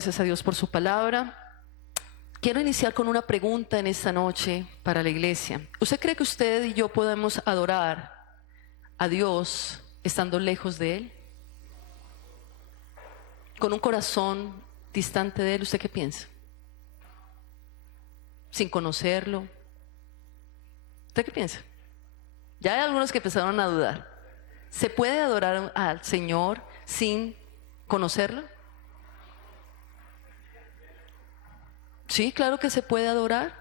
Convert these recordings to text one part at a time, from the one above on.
Gracias a Dios por su palabra. Quiero iniciar con una pregunta en esta noche para la iglesia. ¿Usted cree que usted y yo podemos adorar a Dios estando lejos de Él? Con un corazón distante de Él, ¿usted qué piensa? Sin conocerlo. ¿Usted qué piensa? Ya hay algunos que empezaron a dudar. ¿Se puede adorar al Señor sin conocerlo? Sí, claro que se puede adorar.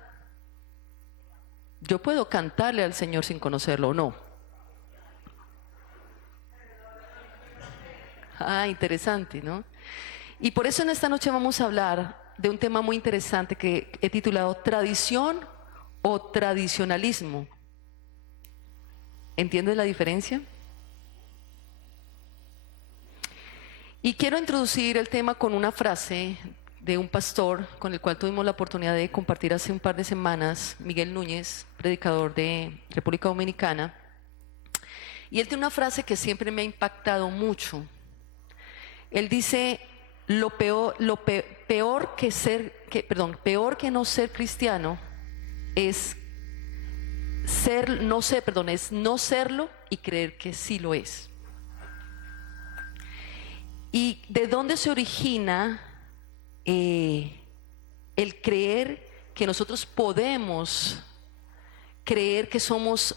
Yo puedo cantarle al Señor sin conocerlo, ¿o no? Ah, interesante, ¿no? Y por eso en esta noche vamos a hablar de un tema muy interesante que he titulado Tradición o Tradicionalismo. ¿Entiendes la diferencia? Y quiero introducir el tema con una frase de un pastor con el cual tuvimos la oportunidad de compartir hace un par de semanas, Miguel Núñez, predicador de República Dominicana. Y él tiene una frase que siempre me ha impactado mucho. Él dice, peor que no ser cristiano es no serlo y creer que sí lo es. ¿Y de dónde se origina el creer que nosotros podemos creer que somos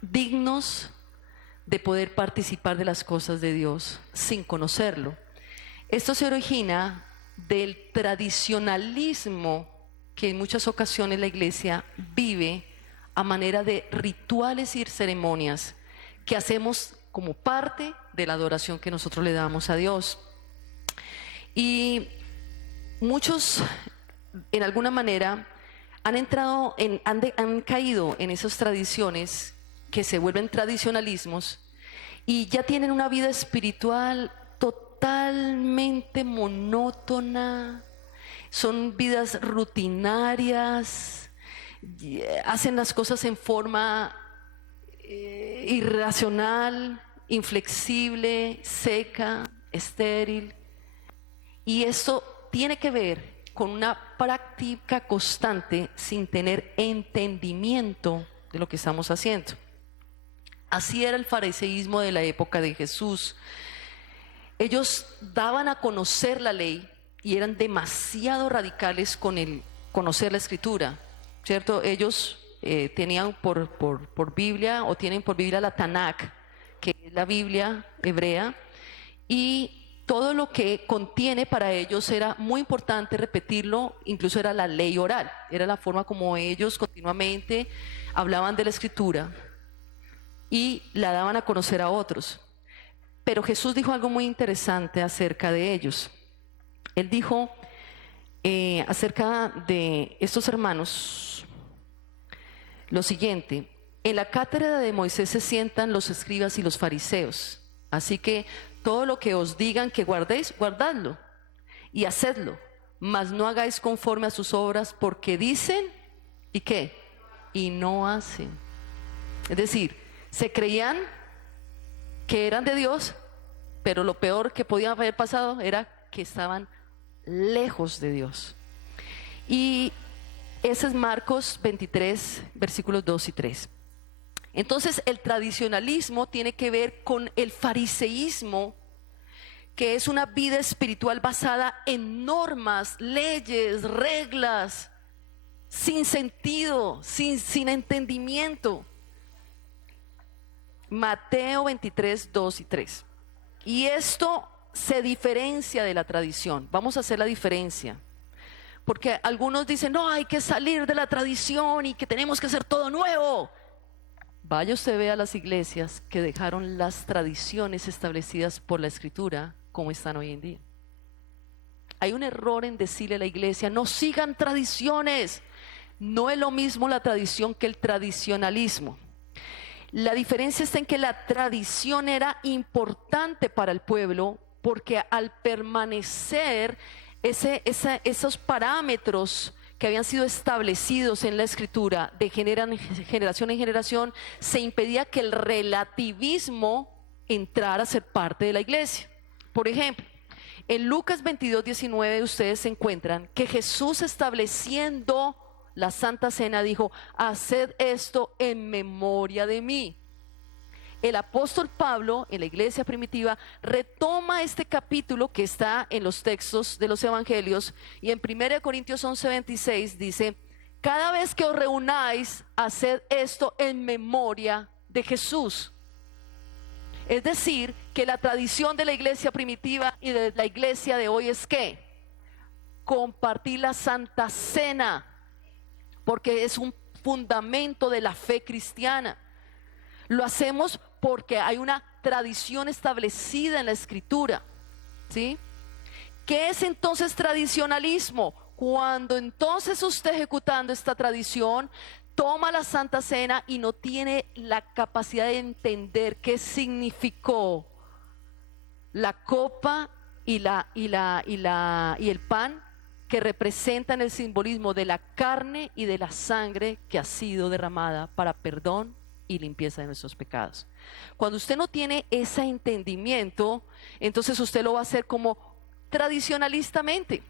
dignos de poder participar de las cosas de Dios sin conocerlo? Esto se origina del tradicionalismo que en muchas ocasiones la iglesia vive a manera de rituales y ceremonias que hacemos como parte de la adoración que nosotros le damos a Dios. Y muchos, en alguna manera, han caído en esas tradiciones que se vuelven tradicionalismos y ya tienen una vida espiritual totalmente monótona, son vidas rutinarias, hacen las cosas en forma irracional, inflexible, seca, estéril. Y eso tiene que ver con una práctica constante sin tener entendimiento de lo que estamos haciendo. Así era el fariseísmo de la época de Jesús. Ellos daban a conocer la ley y eran demasiado radicales con el conocer la escritura, ¿cierto? Ellos tenían por Biblia o tienen por Biblia la Tanakh, que es la Biblia hebrea, y todo lo que contiene para ellos era muy importante repetirlo, incluso era la ley oral, era la forma como ellos continuamente hablaban de la escritura y la daban a conocer a otros. Pero Jesús dijo algo muy interesante acerca de ellos. Él dijo acerca de estos hermanos lo siguiente: en la cátedra de Moisés se sientan los escribas y los fariseos, así que todo lo que os digan que guardéis, guardadlo y hacedlo, mas no hagáis conforme a sus obras, porque dicen, ¿y qué? Y no hacen. Es decir, se creían que eran de Dios, pero lo peor que podía haber pasado era que estaban lejos de Dios. Y ese es Marcos 23, versículos 2 y 3. Entonces el tradicionalismo tiene que ver con el fariseísmo, que es una vida espiritual basada en normas, leyes, reglas, sin sentido, sin entendimiento. Mateo 23, 2 y 3. Y esto se diferencia de la tradición. Vamos a hacer la diferencia. Porque algunos dicen, no, hay que salir de la tradición y que tenemos que hacer todo nuevo. Vaya usted ve a las iglesias que dejaron las tradiciones establecidas por la escritura como están hoy en día. Hay un error en decirle a la iglesia, no sigan tradiciones. No es lo mismo la tradición que el tradicionalismo. La diferencia está en que la tradición era importante para el pueblo porque al permanecer esos parámetros que habían sido establecidos en la escritura de generación en generación, se impedía que el relativismo entrara a ser parte de la iglesia. Por ejemplo, En Lucas 22:19 ustedes se encuentran que Jesús, estableciendo la Santa Cena, dijo: haced esto en memoria de mí. El apóstol Pablo, en la iglesia primitiva, retoma este capítulo que está en los textos de los evangelios, y en 1 Corintios 11:26 dice: cada vez que os reunáis, haced esto en memoria de Jesús. Es decir, que la tradición de la iglesia primitiva y de la iglesia de hoy es que compartir la Santa Cena, porque es un fundamento de la fe cristiana. Lo hacemos porque hay una tradición establecida en la Escritura, ¿sí? ¿Qué es entonces tradicionalismo? Cuando entonces usted, ejecutando esta tradición, toma la Santa Cena y no tiene la capacidad de entender qué significó la copa y el pan, que representan el simbolismo de la carne y de la sangre que ha sido derramada para perdón y limpieza de nuestros pecados. Cuando usted no tiene ese entendimiento, entonces usted lo va a hacer como tradicionalistamente.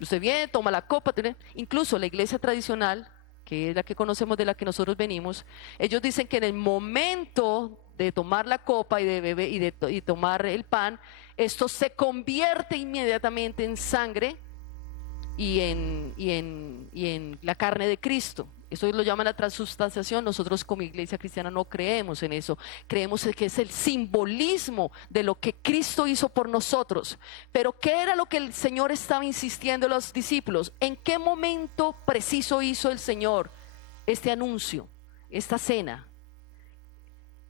Usted viene, toma la copa, incluso la iglesia tradicional, que es la que conocemos, de la que nosotros venimos, ellos dicen que en el momento de tomar la copa y de beber y tomar el pan, esto se convierte inmediatamente en sangre y en la carne de Cristo. Eso lo llaman la transubstanciación. Nosotros como iglesia cristiana no creemos en eso. Creemos que es el simbolismo de lo que Cristo hizo por nosotros. Pero ¿qué era lo que el Señor estaba insistiendo a los discípulos? ¿En qué momento preciso hizo el Señor este anuncio, esta cena?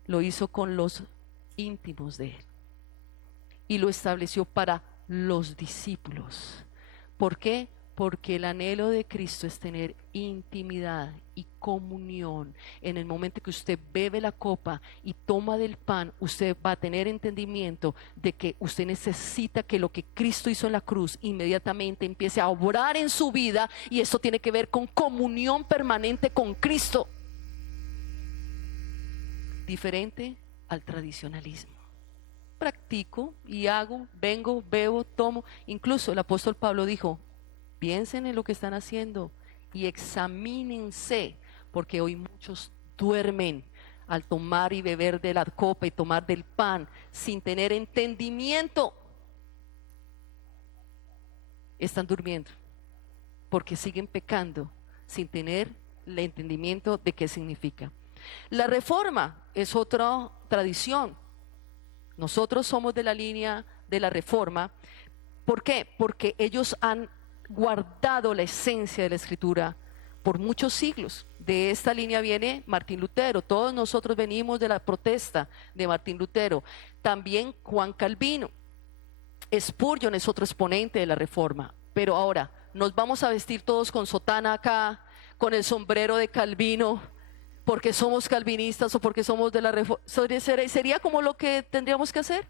Lo hizo con los íntimos de Él y lo estableció para los discípulos. ¿Por qué? Porque el anhelo de Cristo es tener intimidad y comunión. En el momento que usted bebe la copa y toma del pan, usted va a tener entendimiento de que usted necesita que lo que Cristo hizo en la cruz inmediatamente empiece a obrar en su vida, y esto tiene que ver con comunión permanente con Cristo. Diferente al tradicionalismo. Practico y hago, vengo, bebo, tomo. Incluso el apóstol Pablo dijo: piensen en lo que están haciendo y examínense, porque hoy muchos duermen al tomar y beber de la copa y tomar del pan sin tener entendimiento. Están durmiendo porque siguen pecando sin tener el entendimiento de qué significa. La Reforma es otra tradición. Nosotros somos de la línea de la Reforma. ¿Por qué? Porque ellos han guardado la esencia de la Escritura por muchos siglos. De esta línea viene Martín Lutero. Todos nosotros venimos de la protesta de Martín Lutero. También Juan Calvino. Spurgeon es otro exponente de la Reforma. Pero ahora, ¿nos vamos a vestir todos con sotana acá, con el sombrero de Calvino, porque somos calvinistas o porque somos de la Reforma? ¿Sería como lo que tendríamos que hacer?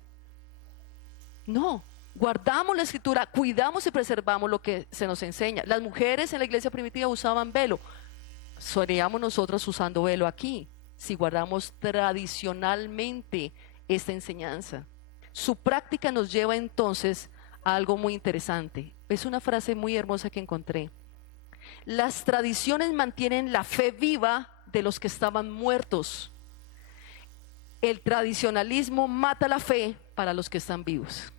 No. Guardamos la Escritura, cuidamos y preservamos lo que se nos enseña. Las mujeres en la iglesia primitiva usaban velo. Seríamos nosotros usando velo aquí si guardamos tradicionalmente esta enseñanza. Su práctica nos lleva entonces a algo muy interesante. Es una frase muy hermosa que encontré. Las tradiciones mantienen la fe viva de los que estaban muertos. El tradicionalismo mata la fe para los que están vivos.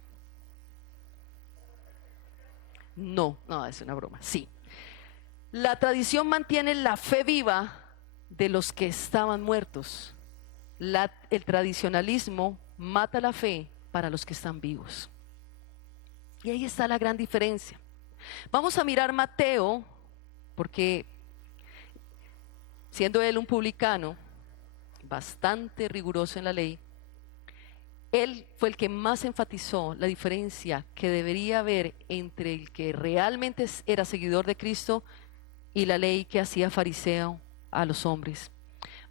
No, es una broma. Sí. La tradición mantiene la fe viva de los que estaban muertos. El tradicionalismo mata la fe para los que están vivos. Y ahí está la gran diferencia. Vamos a mirar Mateo, porque siendo él un publicano bastante riguroso en la ley, él fue el que más enfatizó la diferencia que debería haber entre el que realmente era seguidor de Cristo y la ley que hacía fariseo a los hombres.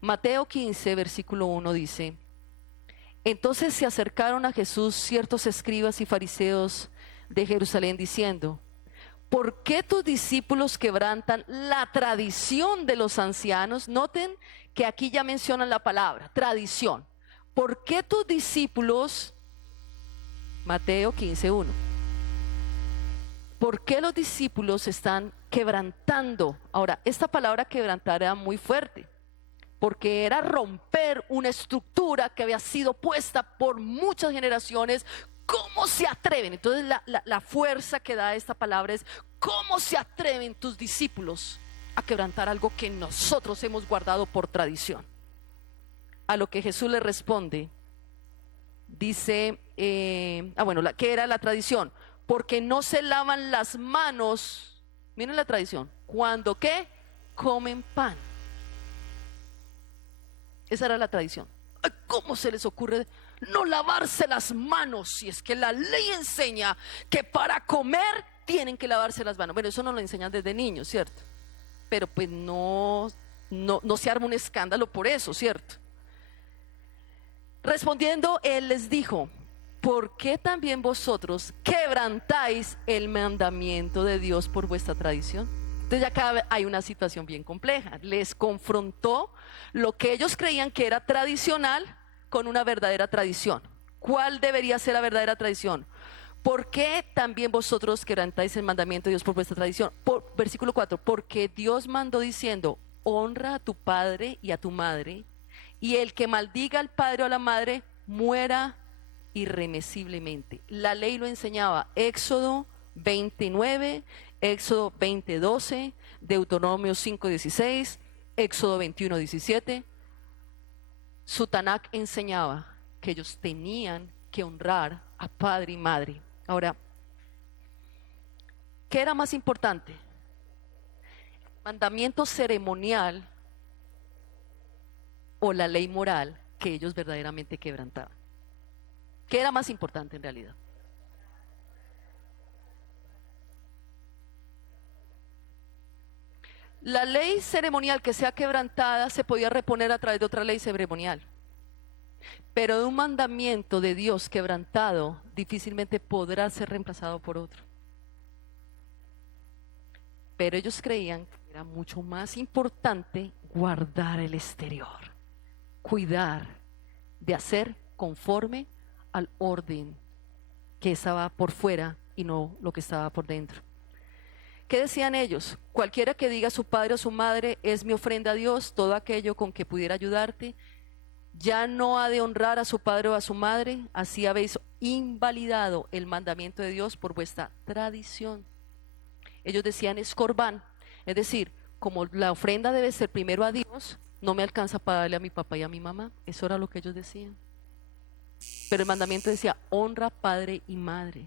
Mateo 15, versículo 1 dice: entonces se acercaron a Jesús ciertos escribas y fariseos de Jerusalén diciendo: ¿por qué tus discípulos quebrantan la tradición de los ancianos? Noten que aquí ya mencionan la palabra tradición. ¿Por qué tus discípulos, Mateo 15:1, ¿Por qué los discípulos están quebrantando? Ahora, esta palabra quebrantar era muy fuerte, porque era romper una estructura que había sido puesta por muchas generaciones. ¿Cómo se atreven? Entonces la fuerza que da esta palabra es: ¿cómo se atreven tus discípulos a quebrantar algo que nosotros hemos guardado por tradición? A lo que Jesús le responde, dice, ¿qué era la tradición? Porque no se lavan las manos, miren la tradición, cuando ¿qué? Comen pan. Esa era la tradición. Ay, ¿cómo se les ocurre no lavarse las manos si es que la ley enseña que para comer tienen que lavarse las manos? Bueno, eso nos lo enseñan desde niños, ¿cierto? Pero pues no se arma un escándalo por eso, ¿cierto? Respondiendo, él les dijo: ¿por qué también vosotros quebrantáis el mandamiento de Dios por vuestra tradición? Entonces ya acá hay una situación bien compleja. Les confrontó lo que ellos creían que era tradicional con una verdadera tradición. ¿Cuál debería ser la verdadera tradición? ¿Por qué también vosotros quebrantáis el mandamiento de Dios por vuestra tradición? Versículo 4, porque Dios mandó diciendo: honra a tu padre y a tu madre, y el que maldiga al padre o a la madre muera irremisiblemente. La ley lo enseñaba. Éxodo 29, Éxodo 20:12, Deuteronomio 5:16, Éxodo 21:17. Su Tanakh enseñaba que ellos tenían que honrar a padre y madre. Ahora, ¿qué era más importante? ¿Mandamiento ceremonial o la ley moral que ellos verdaderamente quebrantaban? ¿Qué era más importante en realidad? La ley ceremonial que sea quebrantada se podía reponer a través de otra ley ceremonial, pero de un mandamiento de Dios quebrantado difícilmente podrá ser reemplazado por otro. Pero ellos creían que era mucho más importante guardar el exterior, cuidar de hacer conforme al orden que estaba por fuera y no lo que estaba por dentro. ¿Qué decían ellos? Cualquiera que diga a su padre o su madre: es mi ofrenda a Dios, todo aquello con que pudiera ayudarte, ya no ha de honrar a su padre o a su madre, así habéis invalidado el mandamiento de Dios por vuestra tradición. Ellos decían es corbán, es decir, como la ofrenda debe ser primero a Dios, no me alcanza para darle a mi papá y a mi mamá. Eso era lo que ellos decían. Pero el mandamiento decía: honra padre y madre.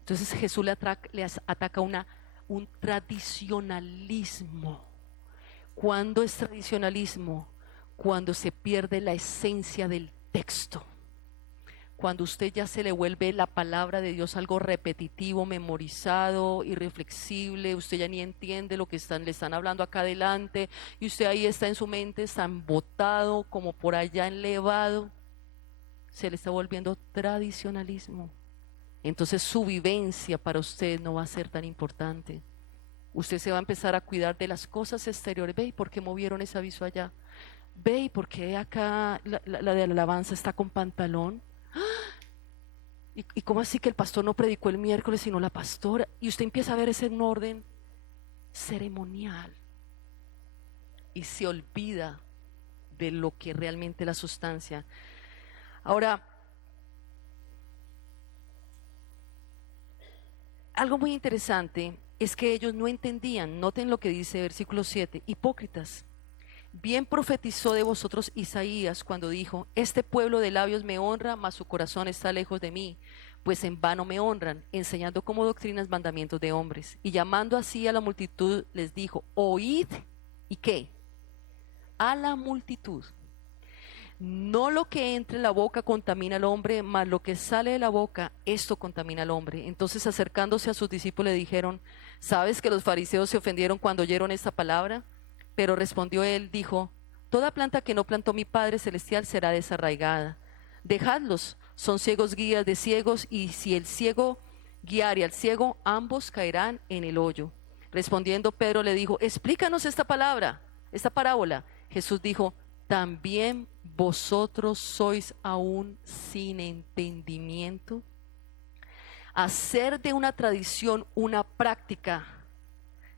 Entonces Jesús le ataca un tradicionalismo. ¿Cuándo es tradicionalismo? Cuando se pierde la esencia del texto. Cuando usted ya se le vuelve la palabra de Dios algo repetitivo, memorizado, irreflexible, usted ya ni entiende lo que le están hablando acá adelante, y usted ahí está en su mente tan botado como por allá enlevado, se le está volviendo tradicionalismo. Entonces su vivencia para usted no va a ser tan importante. Usted se va a empezar a cuidar de las cosas exteriores. Ve, ¿por qué movieron ese aviso allá? Ve, ¿por qué acá la de la alabanza está con pantalón? ¿Y cómo así que el pastor no predicó el miércoles sino la pastora? Y usted empieza a ver ese en orden ceremonial y se olvida de lo que realmente es la sustancia. Ahora, algo muy interesante es que ellos no entendían. Noten lo que dice versículo 7: hipócritas, bien profetizó de vosotros Isaías cuando dijo: este pueblo de labios me honra, mas su corazón está lejos de mí, pues en vano me honran, enseñando como doctrinas mandamientos de hombres. Y llamando así a la multitud les dijo: oíd. ¿Y qué? A la multitud: no lo que entre en la boca contamina al hombre, mas lo que sale de la boca, esto contamina al hombre. Entonces, acercándose a sus discípulos, le dijeron: ¿sabes que los fariseos se ofendieron cuando oyeron esta palabra? Pero respondió él, dijo: toda planta que no plantó mi Padre Celestial será desarraigada. Dejadlos, son ciegos guías de ciegos, y si el ciego guiare al ciego, ambos caerán en el hoyo. Respondiendo Pedro le dijo: explícanos esta parábola. Jesús dijo: ¿también vosotros sois aún sin entendimiento? Hacer de una tradición una práctica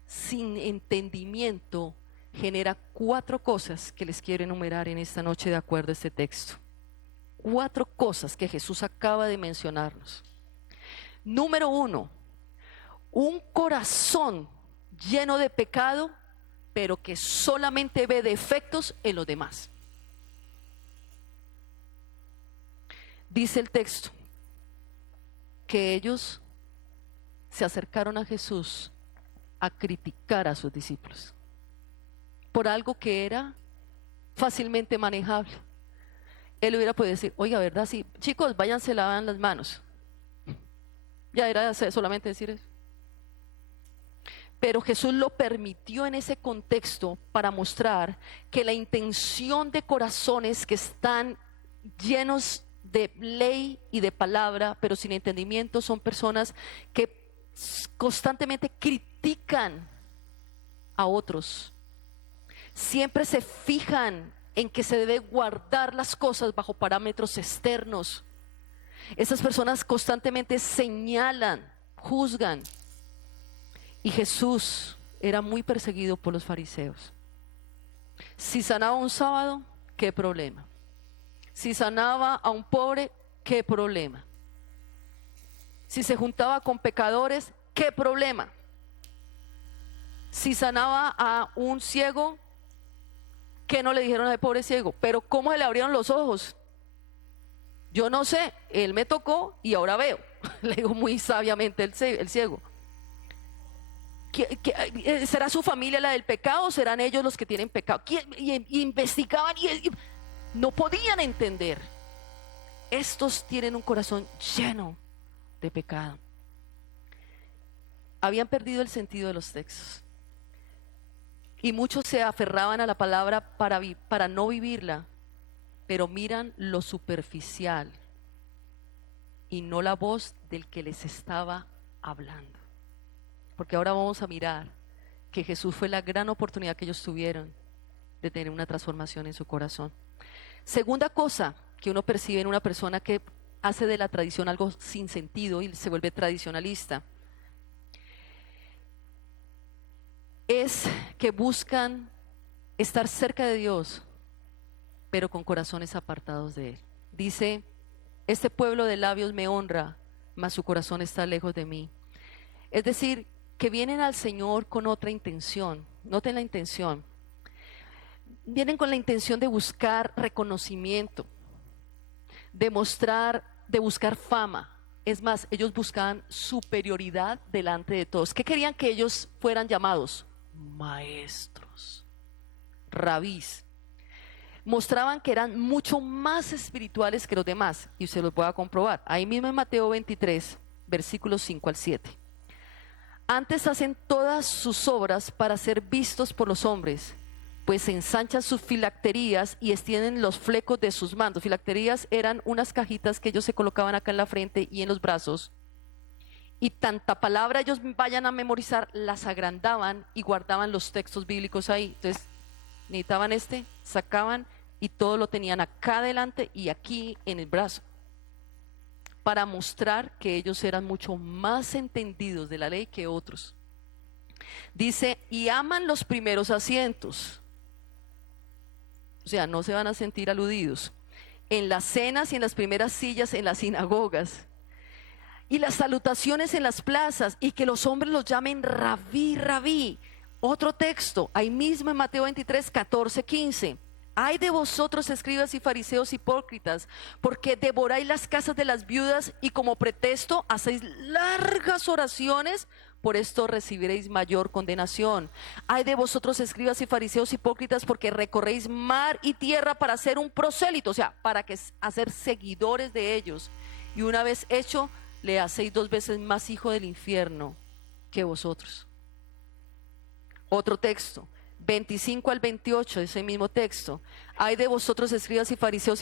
sin entendimiento genera 4 cosas que les quiero enumerar en esta noche de acuerdo a este texto. 4 cosas que Jesús acaba de mencionarnos. Número 1, un corazón lleno de pecado, pero que solamente ve defectos en los demás. Dice el texto que ellos se acercaron a Jesús a criticar a sus discípulos por algo que era fácilmente manejable. Él hubiera podido decir, oiga, ¿verdad? Sí, chicos, váyanse, lavan las manos. Ya era solamente decir eso. Pero Jesús lo permitió en ese contexto para mostrar que la intención de corazones que están llenos de ley y de palabra, pero sin entendimiento, son personas que constantemente critican a otros. Siempre se fijan en que se debe guardar las cosas bajo parámetros externos. Esas personas constantemente señalan, juzgan. Y Jesús era muy perseguido por los fariseos. Si sanaba un sábado, ¿qué problema? Si sanaba a un pobre, ¿qué problema? Si se juntaba con pecadores, ¿qué problema? Si sanaba a un ciego, ¿qué no le dijeron al pobre ciego? Pero ¿cómo se le abrieron los ojos? Yo no sé, él me tocó y ahora veo. Le digo muy sabiamente el ciego. ¿Será su familia la del pecado o serán ellos los que tienen pecado? Y investigaban y no podían entender. Estos tienen un corazón lleno de pecado. Habían perdido el sentido de los textos y muchos se aferraban a la palabra para no vivirla, pero miran lo superficial y no la voz del que les estaba hablando. Porque ahora vamos a mirar que Jesús fue la gran oportunidad que ellos tuvieron de tener una transformación en su corazón. Segunda cosa que uno percibe en una persona que hace de la tradición algo sin sentido y se vuelve tradicionalista, es que buscan estar cerca de Dios, pero con corazones apartados de Él. Dice, este pueblo de labios me honra, mas su corazón está lejos de mí. Es decir, que vienen al Señor con otra intención. Noten la intención. Vienen con la intención de buscar reconocimiento, de buscar fama. Es más, ellos buscaban superioridad delante de todos. ¿Qué querían que ellos fueran llamados? Maestros, rabís. Mostraban que eran mucho más espirituales que los demás, y se los voy a comprobar. Ahí mismo en Mateo 23, versículos 5 al 7. Antes hacen todas sus obras para ser vistos por los hombres, pues ensanchan sus filacterías y extienden los flecos de sus mantos. Filacterías eran unas cajitas que ellos se colocaban acá en la frente y en los brazos, y tanta palabra ellos vayan a memorizar, las agrandaban y guardaban los textos bíblicos ahí. Entonces necesitaban sacaban y todo lo tenían acá adelante y aquí en el brazo, para mostrar que ellos eran mucho más entendidos de la ley que otros. Dice, y aman los primeros asientos. O sea, no se van a sentir aludidos. En las cenas y en las primeras sillas en las sinagogas. Y las salutaciones en las plazas, y que los hombres los llamen rabí, rabí. Otro texto, ahí mismo en Mateo 23, 14, 15. Ay de vosotros, escribas y fariseos hipócritas, porque devoráis las casas de las viudas y como pretexto hacéis largas oraciones, por esto recibiréis mayor condenación. Ay de vosotros, escribas y fariseos hipócritas, porque recorréis mar y tierra para ser un prosélito, o sea, para hacer seguidores de ellos, y una vez hecho, le hacéis 2 veces más hijo del infierno que vosotros. Otro texto, 25 al 28, ese mismo texto. Ay de vosotros, escribas y fariseos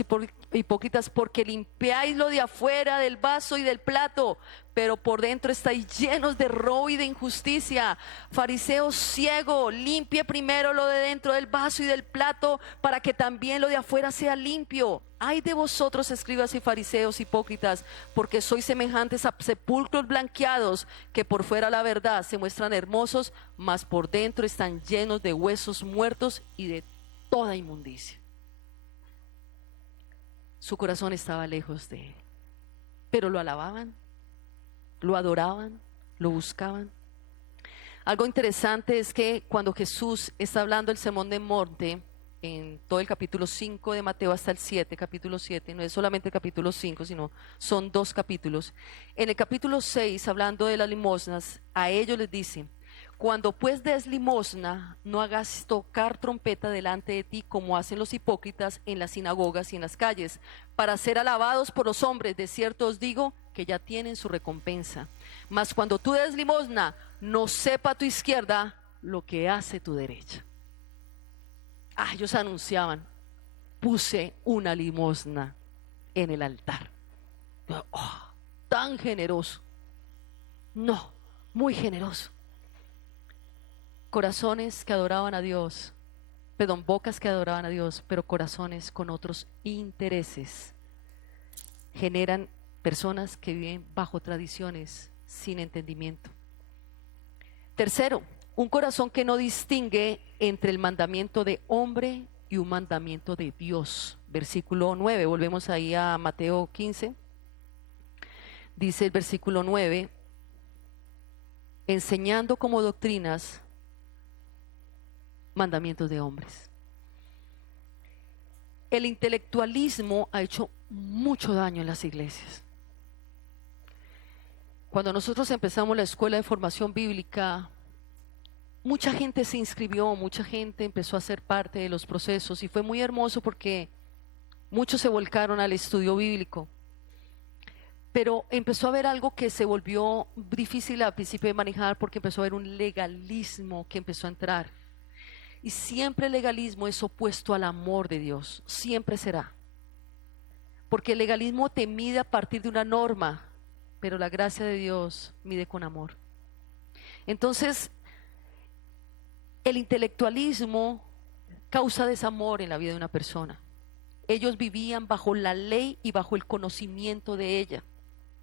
hipócritas, porque limpiáis lo de afuera del vaso y del plato, pero por dentro estáis llenos de robo y de injusticia. Fariseo ciego, limpie primero lo de dentro del vaso y del plato, para que también lo de afuera sea limpio. Ay de vosotros, escribas y fariseos hipócritas, porque sois semejantes a sepulcros blanqueados, que por fuera la verdad se muestran hermosos, mas por dentro están llenos de huesos muertos y de toda inmundicia. Su corazón estaba lejos de él, pero lo alababan, lo adoraban, lo buscaban. Algo interesante es que cuando Jesús está hablando el sermón del monte, en todo el capítulo 5 de Mateo hasta el 7, capítulo 7, no es solamente el capítulo 5, sino son 2 capítulos. En el capítulo 6, hablando de las limosnas, a ellos les dice: cuando pues des limosna, no hagas tocar trompeta delante de ti, como hacen los hipócritas en las sinagogas y en las calles, para ser alabados por los hombres. De cierto os digo que ya tienen su recompensa. Mas cuando tú des limosna, no sepa tu izquierda lo que hace tu derecha. Ellos anunciaban: puse una limosna en el altar. Tan generoso. No, muy generoso. Corazones que adoraban a Dios, perdón, bocas que adoraban a Dios, pero corazones con otros intereses, generan personas que viven bajo tradiciones sin entendimiento. Tercero, un corazón que no distingue entre el mandamiento de hombre y un mandamiento de Dios. Versículo 9, volvemos ahí a Mateo 15. Dice el versículo 9: enseñando como doctrinas mandamientos de hombres. El intelectualismo ha hecho mucho daño en las iglesias. Cuando nosotros empezamos la escuela de formación bíblica, mucha gente se inscribió, mucha gente empezó a ser parte de los procesos, y fue muy hermoso porque muchos se volcaron al estudio bíblico. Pero empezó a haber algo que se volvió difícil al principio de manejar, porque empezó a haber un legalismo que empezó a entrar. Y siempre el legalismo es opuesto al amor de Dios, siempre será. Porque el legalismo te mide a partir de una norma, pero la gracia de Dios mide con amor. Entonces, el intelectualismo causa desamor en la vida de una persona. Ellos vivían bajo la ley y bajo el conocimiento de ella.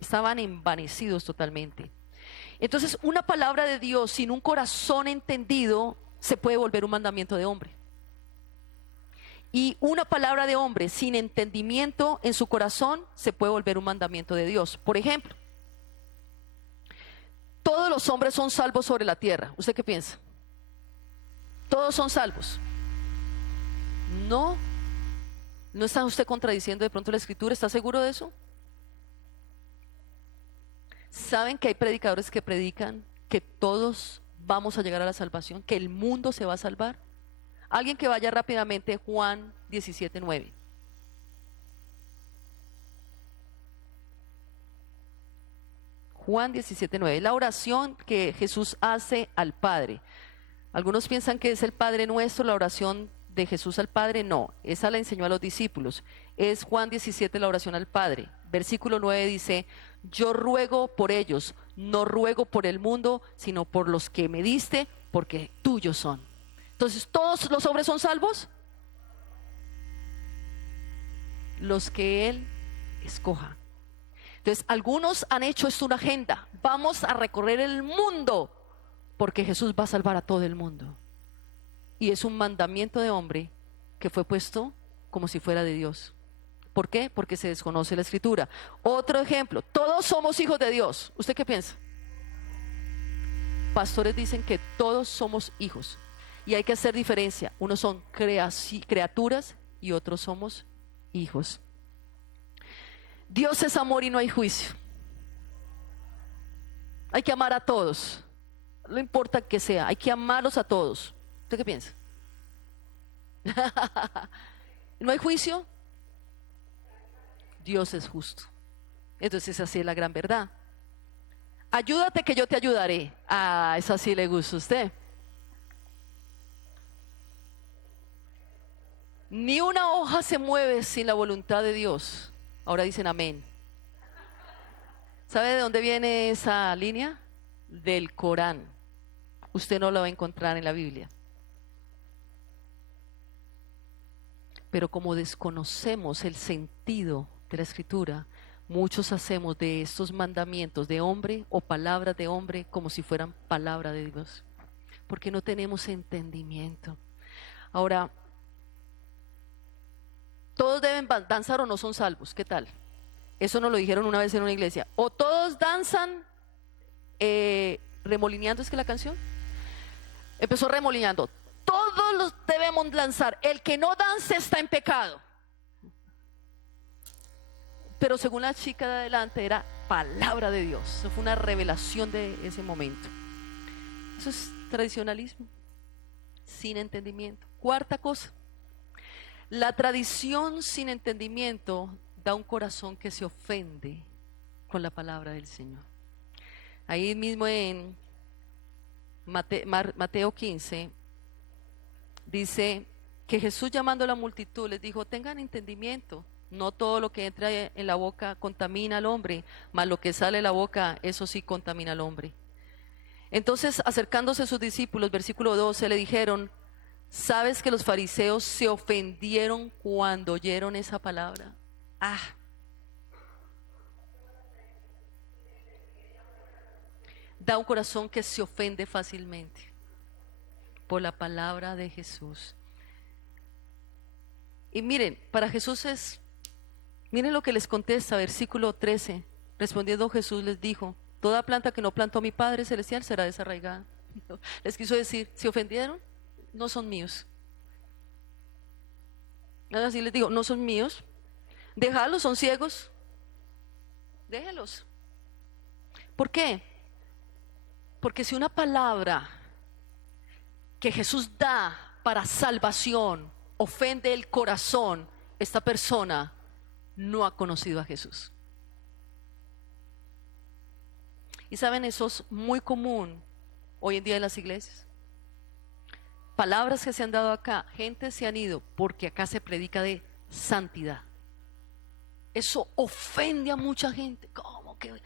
Estaban envanecidos totalmente. Entonces, una palabra de Dios sin un corazón entendido se puede volver un mandamiento de hombre. Y una palabra de hombre sin entendimiento en su corazón se puede volver un mandamiento de Dios. Por ejemplo, todos los hombres son salvos sobre la tierra. ¿Usted qué piensa? ¿Todos son salvos? No. ¿No está usted contradiciendo de pronto la escritura? ¿Está seguro de eso? ¿Saben que hay predicadores que predican que todos vamos a llegar a la salvación, que el mundo se va a salvar? Alguien que vaya rápidamente, Juan 17:9. Juan 17:9, la oración que Jesús hace al Padre. Algunos piensan que es el Padre Nuestro, la oración de Jesús al Padre. No, esa la enseñó a los discípulos. Es Juan 17, la oración al Padre. Versículo 9 dice: yo ruego por ellos, no ruego por el mundo, sino por los que me diste, porque tuyos son. Entonces, ¿todos los hombres son salvos? Los que Él escoja. Entonces, algunos han hecho esto una agenda: vamos a recorrer el mundo, porque Jesús va a salvar a todo el mundo. Y es un mandamiento de hombre que fue puesto como si fuera de Dios. ¿Por qué? Porque se desconoce la escritura. Otro ejemplo: todos somos hijos de Dios. ¿Usted qué piensa? Pastores dicen que todos somos hijos, y hay que hacer diferencia. Unos son criaturas y otros somos hijos. Dios es amor y no hay juicio. Hay que amar a todos, no importa que sea, hay que amarlos a todos. ¿Usted qué piensa? ¿No hay juicio? Dios es justo. Entonces así es la gran verdad. Ayúdate que yo te ayudaré. Esa sí le gusta a usted. Ni una hoja se mueve sin la voluntad de Dios. Ahora dicen amén. ¿Sabe de dónde viene esa línea? Del Corán. Usted no lo va a encontrar en la Biblia. Pero como desconocemos el sentido de la escritura, muchos hacemos de estos mandamientos de hombre o palabras de hombre como si fueran palabra de Dios, porque no tenemos entendimiento. Ahora, ¿todos deben danzar o no son salvos? ¿Qué tal? Eso nos lo dijeron una vez en una iglesia. O todos danzan remolineando, es que la canción empezó remolineando. Todos los debemos lanzar. El que no dance está en pecado. Pero según la chica de adelante era palabra de Dios. Eso fue una revelación de ese momento. Eso es tradicionalismo, sin entendimiento. Cuarta cosa, la tradición sin entendimiento da un corazón que se ofende con la palabra del Señor. Ahí mismo en Mateo 15 dice que Jesús, llamando a la multitud, les dijo: tengan entendimiento, no todo lo que entra en la boca contamina al hombre, mas lo que sale de la boca, eso sí contamina al hombre. Entonces, acercándose a sus discípulos, versículo 12, le dijeron: ¿sabes que los fariseos se ofendieron cuando oyeron esa palabra? Da un corazón que se ofende fácilmente por la palabra de Jesús. Y miren, para Jesús miren lo que les contesta, versículo 13. Respondiendo Jesús les dijo: toda planta que no plantó mi Padre Celestial será desarraigada. Les quiso decir, ¿se ofendieron? No son míos. Ahora sí les digo, no son míos. Déjalos, son ciegos. Déjelos. ¿Por qué? Porque si una palabra que Jesús da para salvación ofende el corazón, esta persona no ha conocido a Jesús. Y saben, eso es muy común hoy en día en las iglesias. Palabras que se han dado acá, gente se han ido porque acá se predica de santidad. Eso ofende a mucha gente. ¿Cómo que?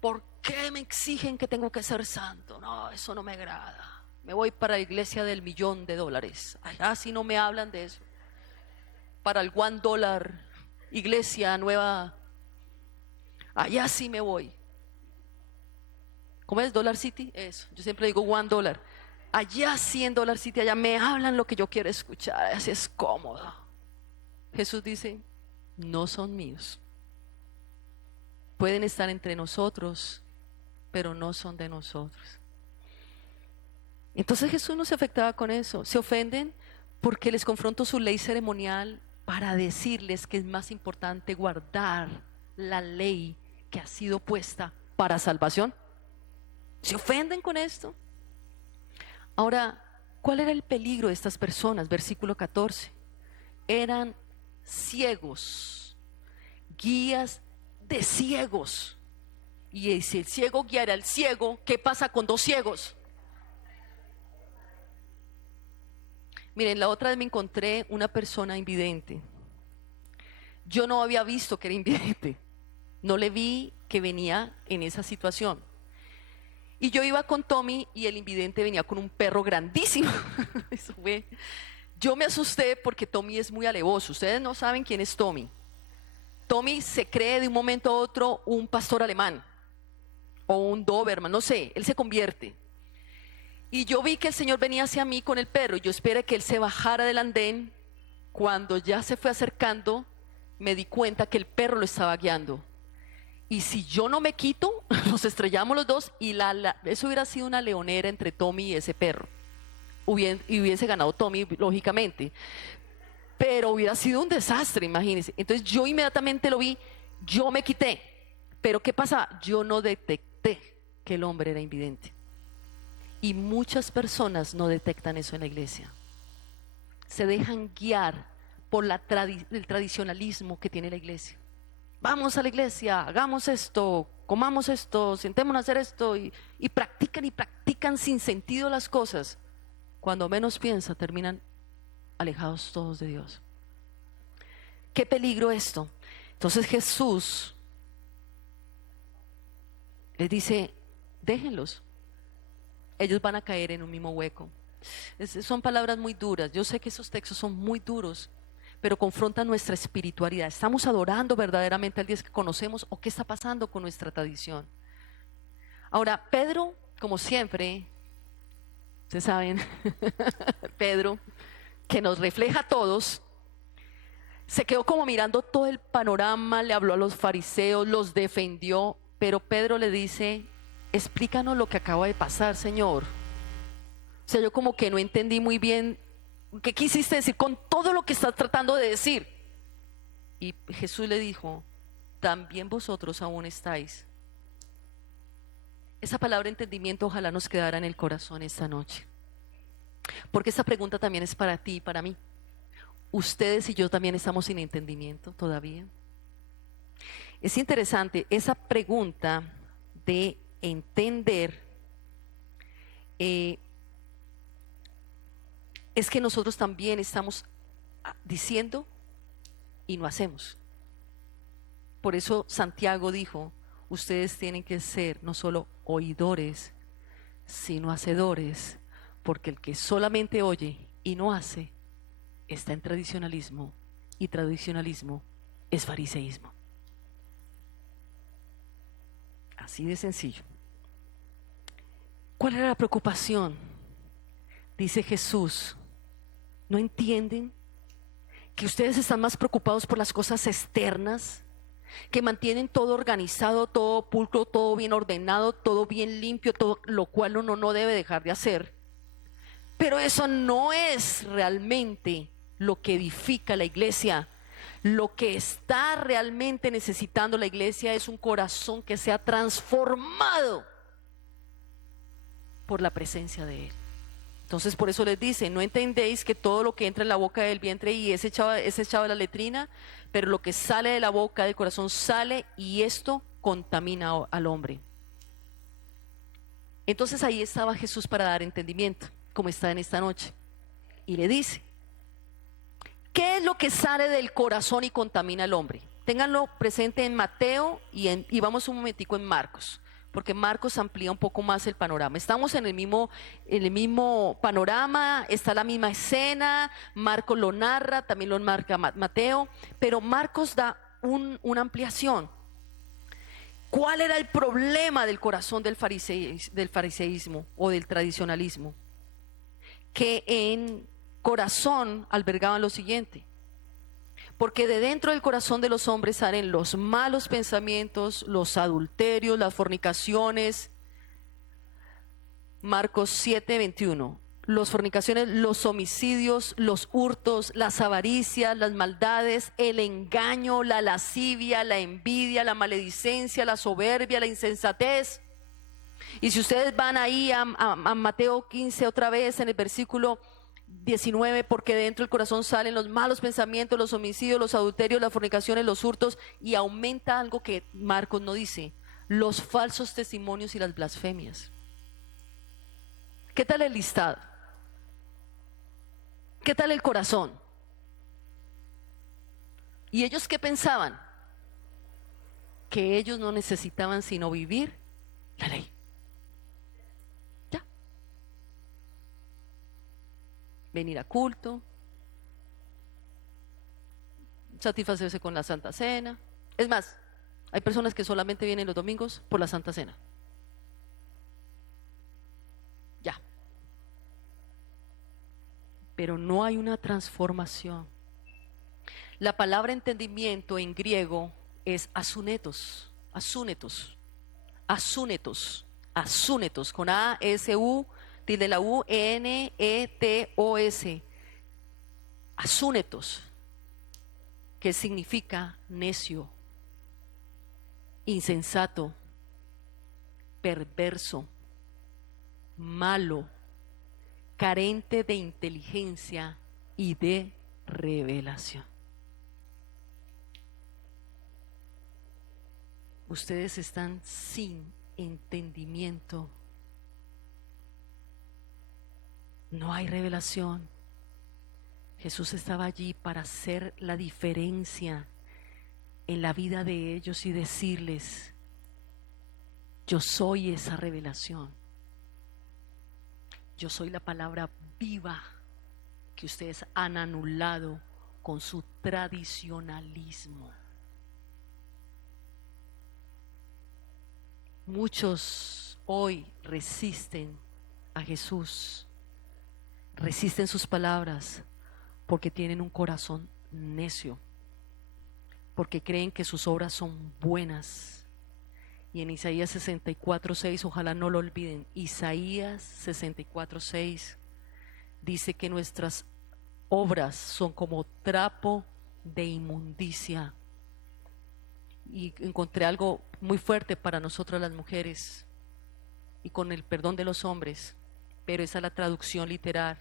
¿Por qué me exigen que tengo que ser santo? No, eso no me agrada. Me voy para la iglesia del $1.000.000. Allá sí no me hablan de eso. Para el $1, iglesia nueva, allá sí me voy. ¿Cómo es? ¿Dollar City? Eso, yo siempre digo $1. Allá sí en Dollar City, allá me hablan lo que yo quiero escuchar, así es cómodo. Jesús dice, no son míos. Pueden estar entre nosotros, pero no son de nosotros. Entonces Jesús no se afectaba con eso. Se ofenden porque les confronto su ley ceremonial para decirles que es más importante guardar la ley que ha sido puesta para salvación. Se ofenden con esto. Ahora, ¿cuál era el peligro de estas personas? Versículo 14. Eran ciegos, guías de ciegos. Y si el ciego guiara al ciego, ¿qué pasa con dos ciegos? Miren, la otra vez me encontré una persona invidente. Yo no había visto que era invidente. No le vi que venía en esa situación. Y yo iba con Tommy y el invidente venía con un perro grandísimo. Eso fue. Yo me asusté porque Tommy es muy alevoso. Ustedes no saben quién es Tommy. Tommy se cree de un momento a otro un pastor alemán o un Doberman, no sé, él se convierte. Y yo vi que el Señor venía hacia mí con el perro y yo esperé que él se bajara del andén. Cuando ya se fue acercando, me di cuenta que el perro lo estaba guiando. Y si yo no me quito, nos estrellamos los dos y eso hubiera sido una leonera entre Tommy y ese perro. Y hubiese ganado Tommy, lógicamente. Pero hubiera sido un desastre, imagínense. Entonces yo inmediatamente lo vi, yo me quité. Pero ¿qué pasa? Yo no detecté que el hombre era invidente. Y muchas personas no detectan eso en la iglesia. Se dejan guiar por el tradicionalismo que tiene la iglesia. Vamos a la iglesia, hagamos esto, comamos esto, sentémonos a hacer esto y practican sin sentido las cosas. Cuando menos piensa, terminan alejados todos de Dios. Qué peligro esto. Entonces Jesús Les dice, déjenlos, ellos van a caer en un mismo hueco. Son palabras muy duras. Yo sé que esos textos son muy duros, pero confrontan nuestra espiritualidad. ¿Estamos adorando verdaderamente al Dios que conocemos o qué está pasando con nuestra tradición? Ahora, Pedro, como siempre, ustedes saben, Pedro, que nos refleja a todos, se quedó como mirando todo el panorama, le habló a los fariseos, los defendió, pero Pedro le dice, explícanos lo que acaba de pasar, Señor. O sea, yo como que no entendí muy bien qué quisiste decir con todo lo que estás tratando de decir. Y Jesús le dijo, también vosotros aún estáis. Esa palabra entendimiento ojalá nos quedara en el corazón esta noche. Porque esta pregunta también es para ti y para mí. Ustedes y yo también estamos sin entendimiento todavía. Es interesante esa pregunta de entender. Es que nosotros también estamos diciendo y no hacemos. Por eso Santiago dijo, ustedes tienen que ser no solo oidores, sino hacedores, porque el que solamente oye y no hace, está en tradicionalismo, y tradicionalismo es fariseísmo. Así de sencillo. ¿Cuál era la preocupación? Dice Jesús, ¿no entienden que ustedes están más preocupados por las cosas externas, que mantienen todo organizado, todo pulcro, todo bien ordenado, todo bien limpio, todo lo cual uno no debe dejar de hacer? Pero eso no es realmente lo que edifica la iglesia. Lo que está realmente necesitando la iglesia es un corazón que sea transformado por la presencia de Él. Entonces por eso les dice, no entendéis que todo lo que entra en la boca del vientre y es echado a la letrina, pero lo que sale de la boca del corazón sale y esto contamina al hombre. Entonces ahí estaba Jesús para dar entendimiento, como está en esta noche. Y le dice, ¿qué es lo que sale del corazón y contamina al hombre? Ténganlo presente en Mateo y vamos un momentico en Marcos, porque Marcos amplía un poco más el panorama. Estamos en el mismo panorama, está la misma escena, Marcos lo narra, también lo marca Mateo, pero Marcos da una ampliación. ¿Cuál era el problema del corazón del fariseísmo o del tradicionalismo? Que en corazón albergaban lo siguiente: porque de dentro del corazón de los hombres salen los malos pensamientos, los adulterios, las fornicaciones. Marcos 7:21. Las fornicaciones, los homicidios, los hurtos, las avaricias, las maldades, el engaño, la lascivia, la envidia, la maledicencia, la soberbia, la insensatez. Y si ustedes van ahí a Mateo 15 otra vez en el versículo 19, porque dentro del corazón salen los malos pensamientos, los homicidios, los adulterios, las fornicaciones, los hurtos, y aumenta algo que Marcos no dice: los falsos testimonios y las blasfemias. ¿Qué tal el listado? ¿Qué tal el corazón? ¿Y ellos qué pensaban? Que ellos no necesitaban sino vivir la ley. Ya. Venir a culto, satisfacerse con la Santa Cena. Es más, hay personas que solamente vienen los domingos por la Santa Cena. Ya. Pero no hay una transformación. La palabra entendimiento en griego es asunetos, con A, S, U, tilde la U, N, E, T, O, S. Asunetos, que significa necio, insensato, perverso, malo, carente de inteligencia y de revelación. Ustedes están sin entendimiento. No hay revelación. Jesús estaba allí para hacer la diferencia en la vida de ellos y decirles: Yo soy esa revelación. Yo soy la palabra viva que ustedes han anulado con su tradicionalismo. Muchos hoy resisten a Jesús, resisten sus palabras porque tienen un corazón necio, porque creen que sus obras son buenas. Y en Isaías 64:6, ojalá no lo olviden, Isaías 64:6 dice que nuestras obras son como trapo de inmundicia. Y encontré algo muy fuerte para nosotras las mujeres, y con el perdón de los hombres, pero esa es la traducción literal.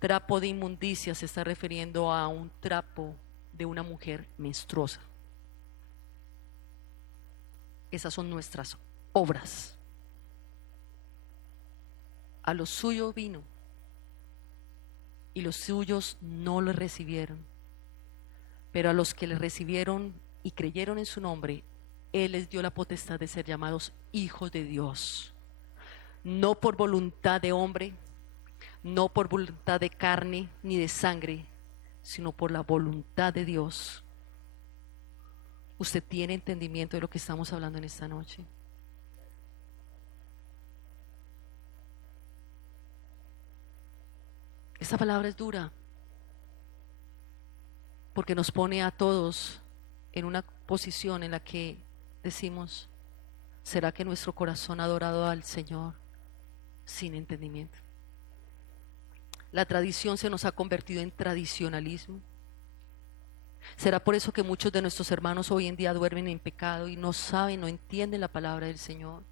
Trapo de inmundicia se está refiriendo a un trapo de una mujer menstruosa. Esas son nuestras obras. A lo suyo vino y los suyos no lo recibieron, pero a los que le recibieron y creyeron en su nombre, Él les dio la potestad de ser llamados hijos de Dios, no por voluntad de hombre, no por voluntad de carne ni de sangre, sino por la voluntad de Dios. ¿Usted tiene entendimiento de lo que estamos hablando en esta noche? Esta palabra es dura porque nos pone a todos en una posición en la que decimos: ¿será que nuestro corazón ha adorado al Señor sin entendimiento? La tradición se nos ha convertido en tradicionalismo. ¿Será por eso que muchos de nuestros hermanos hoy en día duermen en pecado y no saben, no entienden la palabra del Señor?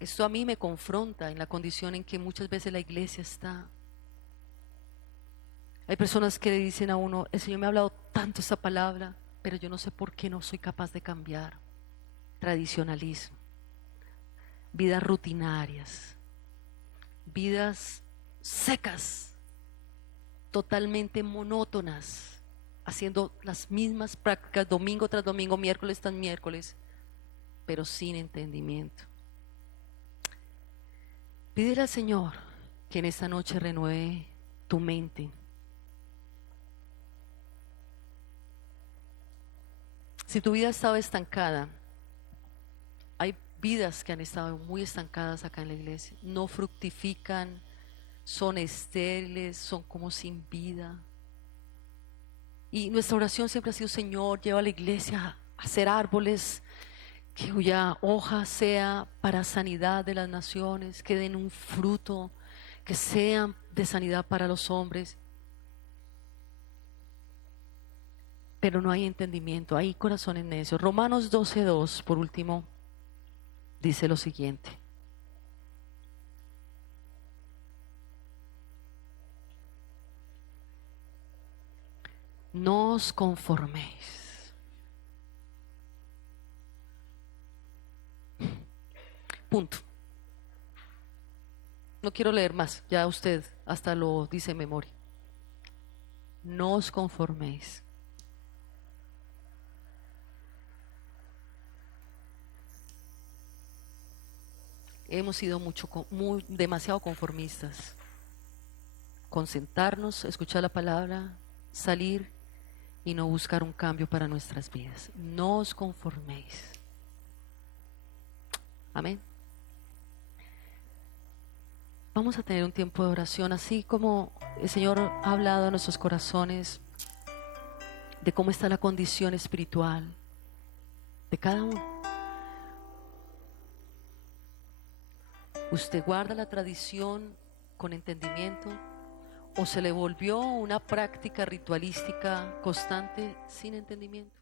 Esto a mí me confronta en la condición en que muchas veces la iglesia está. Hay personas que le dicen a uno: el Señor me ha hablado tanto esta palabra, pero yo no sé por qué no soy capaz de cambiar. Tradicionalismo, vidas rutinarias, vidas secas, totalmente monótonas, haciendo las mismas prácticas domingo tras domingo, miércoles tras miércoles, pero sin entendimiento. Pídele al Señor que en esta noche renueve tu mente. Si tu vida estaba estancada, hay vidas que han estado muy estancadas acá en la iglesia, no fructifican, son estériles, son como sin vida. Y nuestra oración siempre ha sido: Señor, lleva a la iglesia a hacer árboles cuya hoja sea para sanidad de las naciones, que den un fruto, que sean de sanidad para los hombres. Pero no hay entendimiento, hay corazones necios. Romanos 12:2, por último, dice lo siguiente: no os conforméis. Punto. No quiero leer más, ya usted hasta lo dice en memoria. No os conforméis. Hemos sido demasiado conformistas. Con sentarnos, escuchar la palabra, salir y no buscar un cambio para nuestras vidas. No os conforméis. Amén. Vamos a tener un tiempo de oración, así como el Señor ha hablado a nuestros corazones de cómo está la condición espiritual de cada uno. ¿Usted guarda la tradición con entendimiento o se le volvió una práctica ritualística constante sin entendimiento?